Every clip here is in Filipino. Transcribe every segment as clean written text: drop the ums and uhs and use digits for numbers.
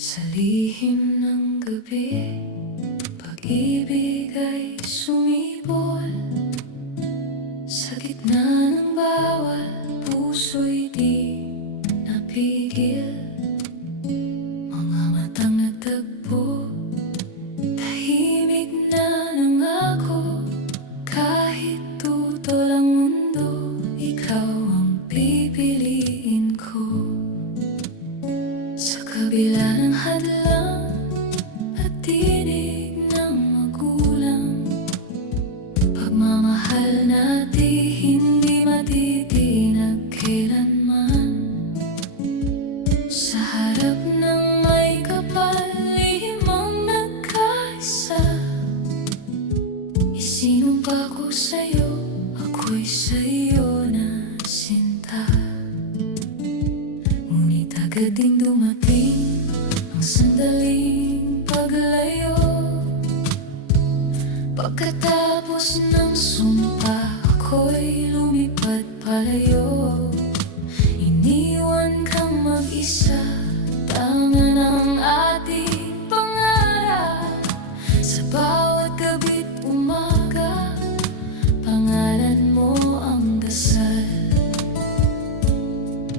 Sa lihim ng gabi, pag-ibig ay sumibol. Sa gitna ng bawal, puso'y di napigil. Mga matang nagtagpo, tahimik na nangako. Kahit tutol ang mundo, ikaw ang pipiliin ko. Sa kabila ng hadlang at tinig ng magulang, pagmamahal natin hindi matitinag kailanman. Sa harap ng may kapal, limang nagkaisa, isinumpa ko sa'yo, ako'y sa'yo na sinta. Ngunit agad ding dumating ang sandaling paglayo. Pagkatapos ng sumpa, ako'y lumipad palayo. Iniwan kang mag-isa, tangan ang ating pangarap. Sa bawat gabi't umaga, pangalan mo ang dasal.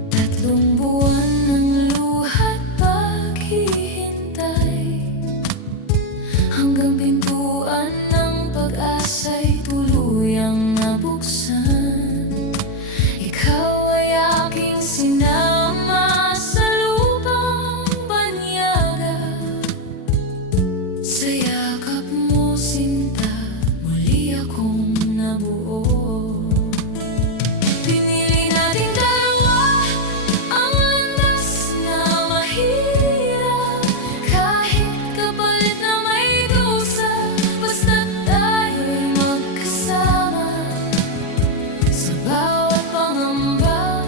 3 buwan ng luha't paghihintay, hanggang pintuan ng pag-asa'y tuluyang nabuksan. Ikaw ay aking sinama sa lupang banyaga. Sa yakap mo, sinta, muli akong nabuo. Pinili nating dalawa ang landas na mahirap. Kahit kapalit na may dusa, basta't tayo'y magkasama. Sa bawat pangamba,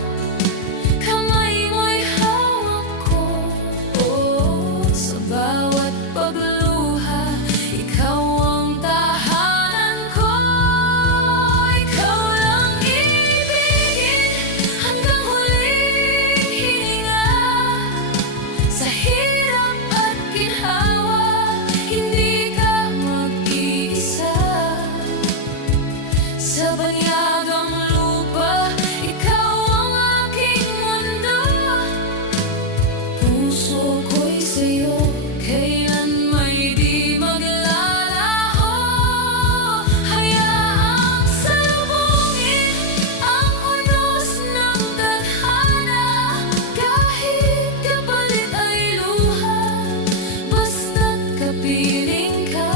kamay mo'y hawak ko. Sa bawat pagluha, ikaw ang tahanan ko. Ikaw lang ibigin hanggang huling hininga. Sa hirap at ginhawa, hindi ka mag-iisa. Sa banyagang lupa, ikaw ang aking mundo. Puso ko'y sa'yo, kailan may di maglalaho. Hayaang salubungin ang unos ng tadhana. Kahit kapalit ay luha, basta't kapiling ka.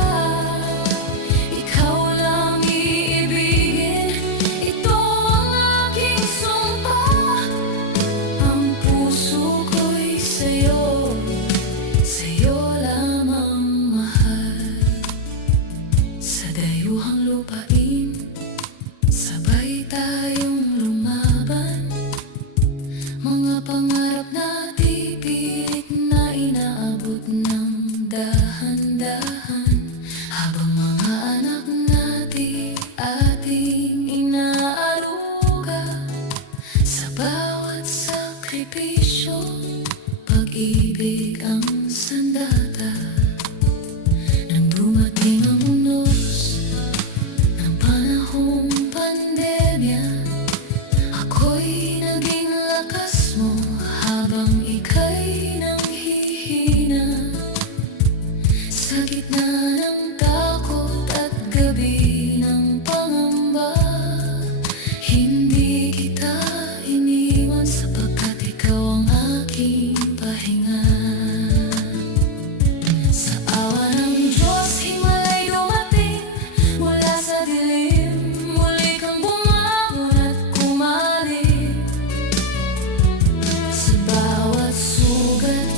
Ikaw lang iibigin, ito ang aking sumpa. Ang puso ko'y sa'yo, sa'yo lamang mahal. Sa dayuhang lupain, sabay tayong lumaban. Mga pangarap na pilit na inaabot ng dahan-dahan. Habang mga anak natin ating inaaruga. Sa bawat sakripisyo, pag-ibig ang sandata. Nang dumating ang unos ng panahong pandemya, ako'y naging lakas mo habang ika'y nanghihina. Sa gitna ng takot at gabi ng pangamba, hindi kita iniwan sapagkat ikaw ang aking pahinga. Sa awa ng Diyos, himalay dumating mula sa dilim. Muli kang bumangon at kumarin. Sa bawat sugat,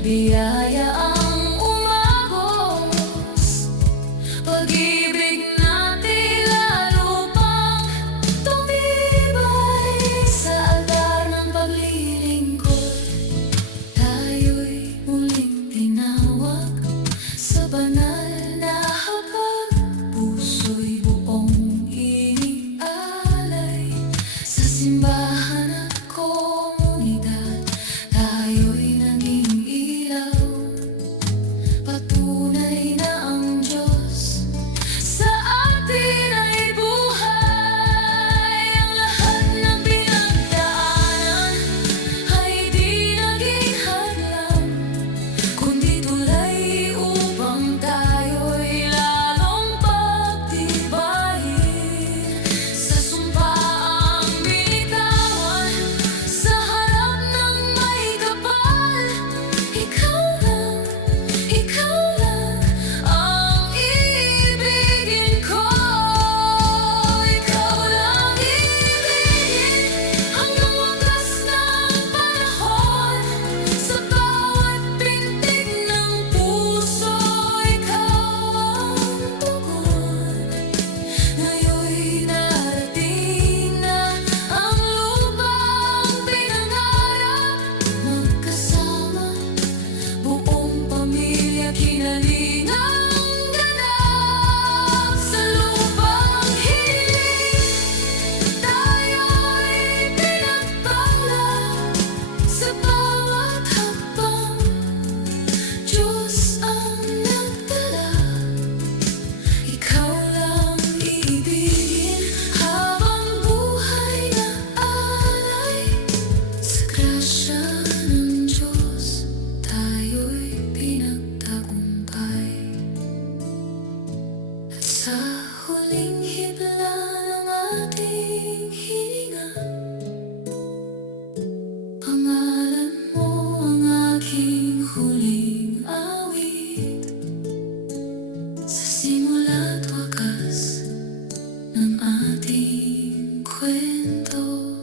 biyaya ang umagos. Pag-ibig natin lalo pang tumibay. Sa altar ng paglilingkod, tayo'y muling tinawag sa banal hinalingang ganap sa lupang hiling. Tayo'y pinagpala sa bawat hakbang. Diyos ang nagdala, ikaw lang iibigin habang buhay na alay. Sa grasya ng Diyos, tayo'y pinagtagumpay. At sa huling hibla ng ating hininga, pangalan mo ang aking huling awit. Sa simula't wakas ng ating kwento,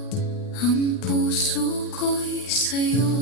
ang puso ko'y sa'yo